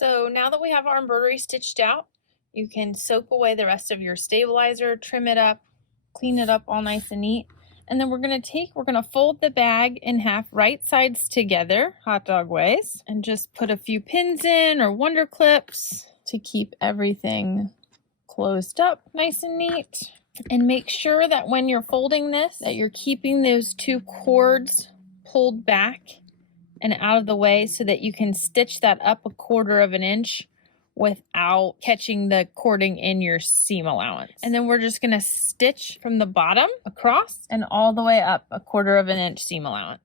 So now that we have our embroidery stitched out, you can soak away the rest of your stabilizer, trim it up, clean it up all nice and neat. And then we're gonna fold the bag in half, right sides together, hot dog ways, and just put a few pins in or wonder clips to keep everything closed up nice and neat. And make sure that when you're folding this, that you're keeping those two cords pulled back and out of the way so that you can stitch that up 1/4 of an inch without catching the cording in your seam allowance. And then we're just gonna stitch from the bottom across and all the way up 1/4 of an inch seam allowance.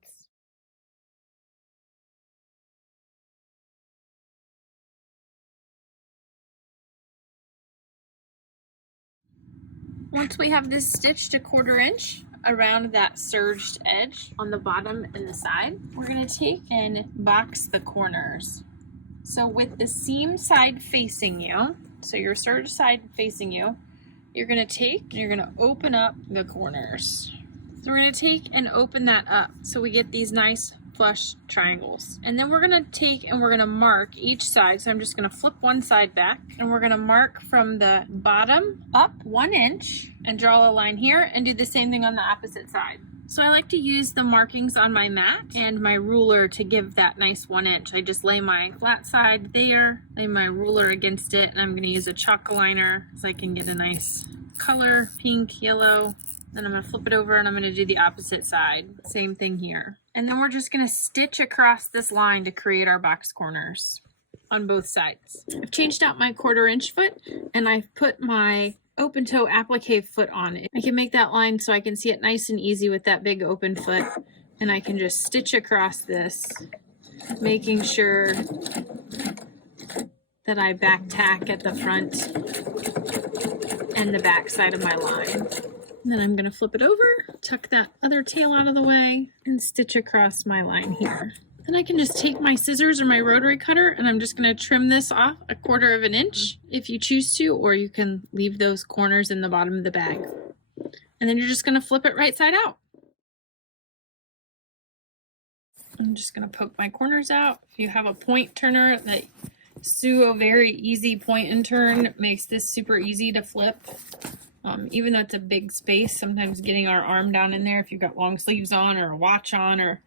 Once we have this stitched 1/4 inch around that serged edge on the bottom and the side, we're gonna take and box the corners. So with the seam side facing you, so your serge side facing you, you're gonna open up the corners. So we're gonna take and open that up so we get these nice flush triangles. And then we're gonna take and we're gonna mark each side. So I'm just gonna flip one side back and we're gonna mark from the bottom up 1 inch and draw a line here and do the same thing on the opposite side. So I like to use the markings on my mat and my ruler to give that nice 1 inch. I just lay my flat side there, lay my ruler against it, and I'm gonna use a chalk liner so I can get a nice color, pink, yellow. Then I'm gonna flip it over and I'm gonna do the opposite side. Same thing here. And then we're just gonna stitch across this line to create our box corners on both sides. I've changed out my 1/4 inch foot and I've put my open toe applique foot on it. I can make that line so I can see it nice and easy with that big open foot, and I can just stitch across this, making sure that I back tack at the front and the back side of my line. And then I'm gonna flip it over, tuck that other tail out of the way, and stitch across my line here. Then I can just take my scissors or my rotary cutter and I'm just gonna trim this off 1/4 of an inch if you choose to, or you can leave those corners in the bottom of the bag. And then you're just gonna flip it right side out. I'm just gonna poke my corners out. If you have a point turner that sew a very easy point and turn, makes this super easy to flip. Even though it's a big space, sometimes getting our arm down in there if you've got long sleeves on or a watch on or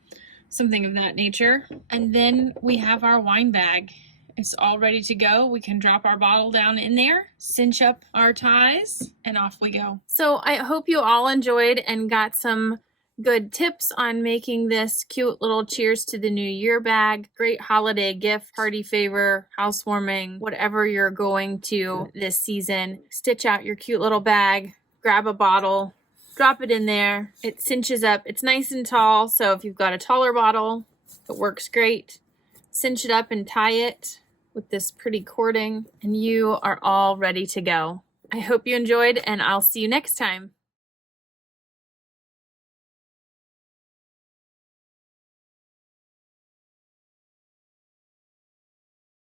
something of that nature. And then we have our wine bag. It's all ready to go. We can drop our bottle down in there, cinch up our ties, and off we go. So I hope you all enjoyed and got some good tips on making this cute little cheers to the new year bag. Great holiday gift, party favor, housewarming, whatever you're going to this season. Stitch out your cute little bag, grab a bottle, drop it in there. It cinches up. It's nice and tall, so if you've got a taller bottle, it works great. Cinch it up and tie it with this pretty cording, and you are all ready to go. I hope you enjoyed, and I'll see you next time.